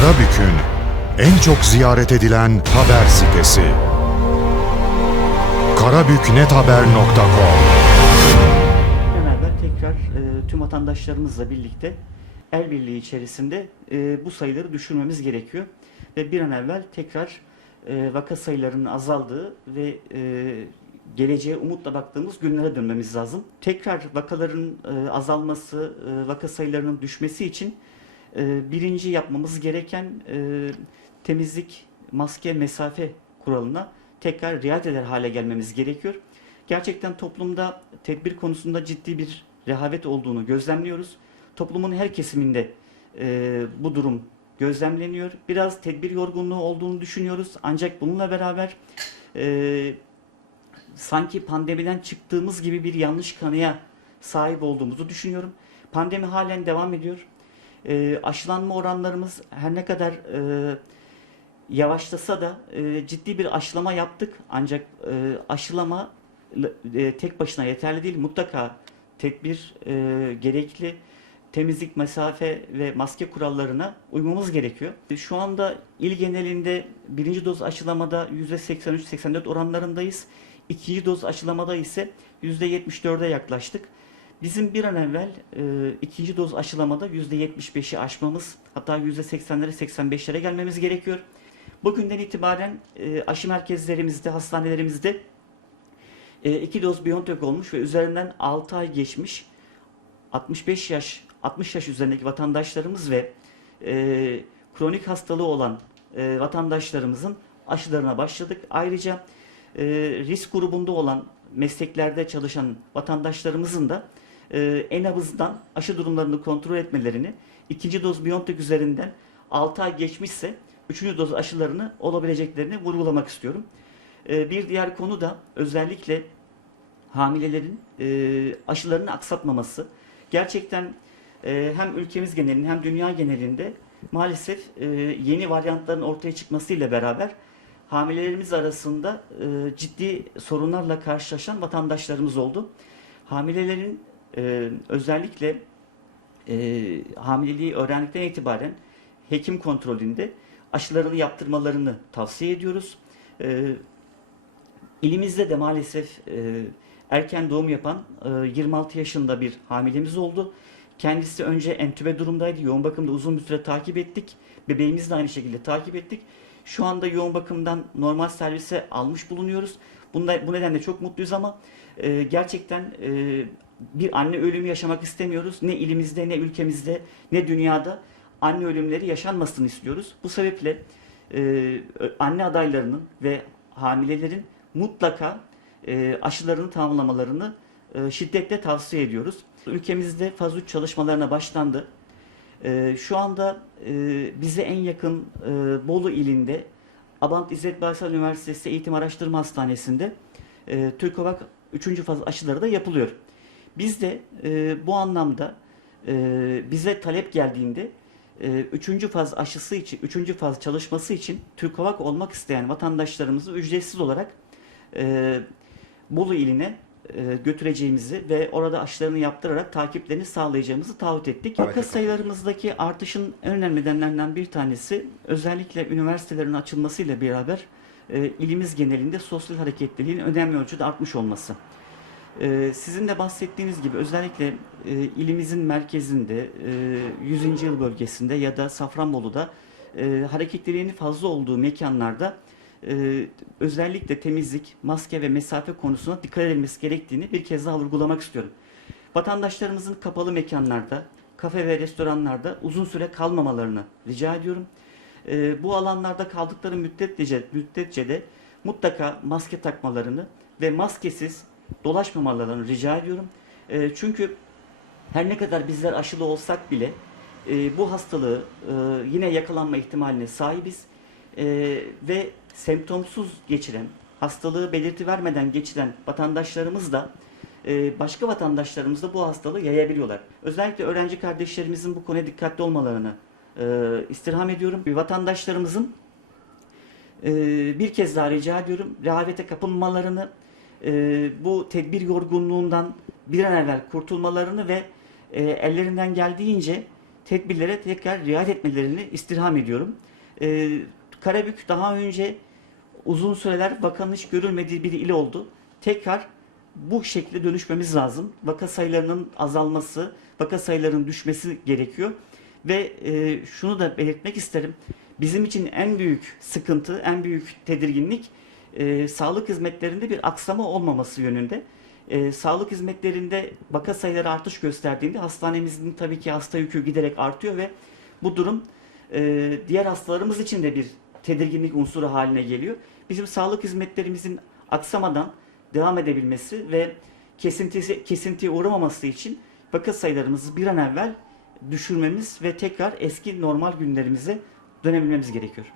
Karabük'ün en çok ziyaret edilen haber sitesi. karabüknethaber.com evvel tekrar e, tüm vatandaşlarımızla birlikte el birliği içerisinde e, bu sayıları düşürmemiz gerekiyor. Ve bir an evvel tekrar e, vaka sayılarının azaldığı ve e, geleceğe umutla baktığımız günlere dönmemiz lazım. Tekrar vakaların e, azalması, e, vaka sayılarının düşmesi için e, birinci yapmamız gereken e, temizlik, maske, mesafe kuralına tekrar riayet eder hale gelmemiz gerekiyor. Gerçekten toplumda tedbir konusunda ciddi bir rehavet olduğunu gözlemliyoruz. Toplumun her kesiminde e, bu durum gözlemleniyor. Biraz tedbir yorgunluğu olduğunu düşünüyoruz. Ancak bununla beraber e, sanki pandemiden çıktığımız gibi bir yanlış kanıya sahip olduğumuzu düşünüyorum. Pandemi halen devam ediyor. E, aşılanma oranlarımız her ne kadar e, yavaşlasa da e, ciddi bir aşılama yaptık. Ancak e, aşılama e, tek başına yeterli değil. Mutlaka tedbir e, gerekli temizlik, mesafe ve maske kurallarına uymamız gerekiyor. Şu anda il genelinde birinci doz aşılamada %83-84 oranlarındayız. İkinci doz aşılamada ise %74'e yaklaştık. Bizim bir an evvel e, ikinci doz aşılamada %75'i aşmamız hatta %80'lere 85'lere gelmemiz gerekiyor. Bugünden itibaren e, aşı merkezlerimizde, hastanelerimizde e, iki doz Biontech olmuş ve üzerinden 6 ay geçmiş 65 yaş 60 yaş üzerindeki vatandaşlarımız ve e, kronik hastalığı olan e, vatandaşlarımızın aşılarına başladık. Ayrıca e, risk grubunda olan mesleklerde çalışan vatandaşlarımızın da e, en azından aşı durumlarını kontrol etmelerini ikinci doz Biontech üzerinden 6 ay geçmişse üçüncü doz aşılarını olabileceklerini vurgulamak istiyorum. E, bir diğer konu da özellikle hamilelerin e, aşılarını aksatmaması. Gerçekten e, hem ülkemiz genelinde hem dünya genelinde maalesef e, yeni varyantların ortaya çıkmasıyla beraber hamilelerimiz arasında e, ciddi sorunlarla karşılaşan vatandaşlarımız oldu. Hamilelerin e, özellikle e, hamileliği öğrendikten itibaren hekim kontrolünde aşılarını yaptırmalarını tavsiye ediyoruz. E, ilimizde de maalesef e, erken doğum yapan e, 26 yaşında bir hamilemiz oldu. Kendisi önce entübe durumdaydı. Yoğun bakımda uzun bir süre takip ettik. Bebeğimizi de aynı şekilde takip ettik. Şu anda yoğun bakımdan normal servise almış bulunuyoruz. Bunda, bu nedenle çok mutluyuz ama e, gerçekten e, bir anne ölümü yaşamak istemiyoruz. Ne ilimizde, ne ülkemizde, ne dünyada anne ölümleri yaşanmasını istiyoruz. Bu sebeple e, anne adaylarının ve hamilelerin mutlaka e, aşılarını tamamlamalarını e, şiddetle tavsiye ediyoruz. Ülkemizde faz 3 çalışmalarına başlandı. E, şu anda e, bize en yakın e, Bolu ilinde Abant İzzet Baysal Üniversitesi Eğitim Araştırma Hastanesi'nde e, Türkovak 3. faz aşıları da yapılıyor. Biz de e, bu anlamda e, bize talep geldiğinde e, üçüncü faz aşısı için, üçüncü faz çalışması için Türkovak olmak isteyen vatandaşlarımızı ücretsiz olarak e, Bolu iline e, götüreceğimizi ve orada aşılarını yaptırarak takiplerini sağlayacağımızı taahhüt ettik. Vaka sayılarımızdaki artışın en önemli nedenlerinden bir tanesi özellikle üniversitelerin açılmasıyla beraber e, ilimiz genelinde sosyal hareketliliğin önemli ölçüde artmış olması. E, sizin de bahsettiğiniz gibi özellikle e, ilimizin merkezinde, e, 100. yıl bölgesinde ya da Safranbolu'da e, hareketliliğinin fazla olduğu mekanlarda e, özellikle temizlik, maske ve mesafe konusuna dikkat edilmesi gerektiğini bir kez daha vurgulamak istiyorum. Vatandaşlarımızın kapalı mekanlarda, kafe ve restoranlarda uzun süre kalmamalarını rica ediyorum. E, bu alanlarda kaldıkları müddetçe, müddetçe de mutlaka maske takmalarını ve maskesiz dolaşmamalarını rica ediyorum. E, çünkü her ne kadar bizler aşılı olsak bile e, bu hastalığı e, yine yakalanma ihtimaline sahibiz E, ve semptomsuz geçiren, hastalığı belirti vermeden geçiren vatandaşlarımız da e, başka vatandaşlarımız da bu hastalığı yayabiliyorlar. Özellikle öğrenci kardeşlerimizin bu konuya dikkatli olmalarını e, istirham ediyorum. Vatandaşlarımızın e, bir kez daha rica ediyorum rehavete kapılmalarını, e, bu tedbir yorgunluğundan bir an evvel kurtulmalarını ve e, ellerinden geldiğince tedbirlere tekrar riayet etmelerini istirham ediyorum. Ee, Karabük daha önce uzun süreler vakanın hiç görülmediği bir il oldu. Tekrar bu şekilde dönüşmemiz lazım. Vaka sayılarının azalması, vaka sayılarının düşmesi gerekiyor. Ve e, şunu da belirtmek isterim. Bizim için en büyük sıkıntı, en büyük tedirginlik e, sağlık hizmetlerinde bir aksama olmaması yönünde. E, sağlık hizmetlerinde vaka sayıları artış gösterdiğinde hastanemizin tabii ki hasta yükü giderek artıyor ve bu durum e, diğer hastalarımız için de bir tedirginlik unsuru haline geliyor. Bizim sağlık hizmetlerimizin aksamadan devam edebilmesi ve kesintisi, kesintiye uğramaması için vaka sayılarımızı bir an evvel düşürmemiz ve tekrar eski normal günlerimize dönebilmemiz gerekiyor.